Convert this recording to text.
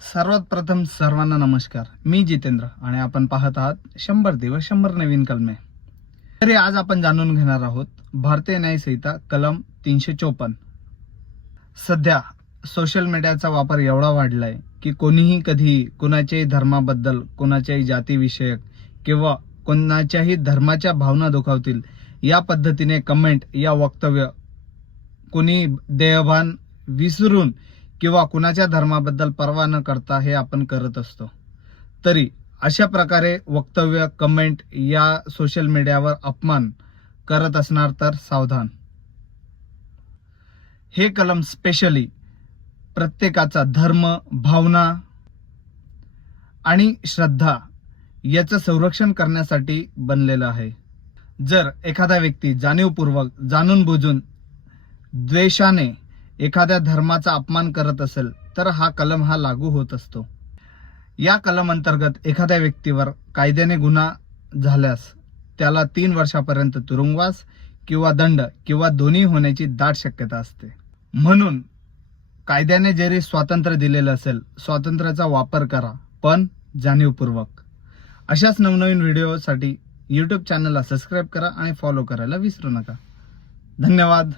सर्वात प्रथम सर्वांना नमस्कार. मी जितेंद्र आणि आपण पाहत आहात 100 दिवस 100 नवीन कलमे. तरी आज आपण जाणून घेणार आहोत भारतीय न्याय संहिता कलम 354. सध्या सोशल मीडियाचा वापर एवढा वाढलाय की कोणीही कधी कोणाच्याही धर्माबद्दल, कोणाच्याही जातीविषयक किंवा कोणाच्याही धर्माच्या भावना दुखावतील या पद्धतीने कमेंट या वक्तव्य कोणी देहभान विसरून किंवा कुणाच्या धर्माबद्दल पर्वा न करता हे आपण करत असतो. तरी अशा प्रकारे वक्तव्य कमेंट या सोशल मीडियावर अपमान करत असणार तर सावधान. हे कलम स्पेशली प्रत्येकाचा धर्म, भावना आणि श्रद्धा याचं संरक्षण करण्यासाठी बनलेलं आहे. जर एखादा व्यक्ती जाणीवपूर्वक, जाणून बुजून, द्वेषाने एखाद्या धर्माचा अपमान करत असेल तर हा कलम लागू होत असतो. या कलम अंतर्गत एखाद्या व्यक्तीवर कायद्याने गुन्हा झाल्यास त्याला 3 वर्षापर्यंत तुरुंगवास किंवा दंड किंवा दोन्ही होण्याची दाट शक्यता असते. म्हणून कायद्याने जरी स्वातंत्र्य दिलेलं असेल, स्वातंत्र्याचा वापर करा, पण जाणीवपूर्वक. अशाच नवनवीन व्हिडिओसाठी YouTube चॅनलला सबस्क्राईब करा आणि फॉलो करायला विसरू नका. धन्यवाद.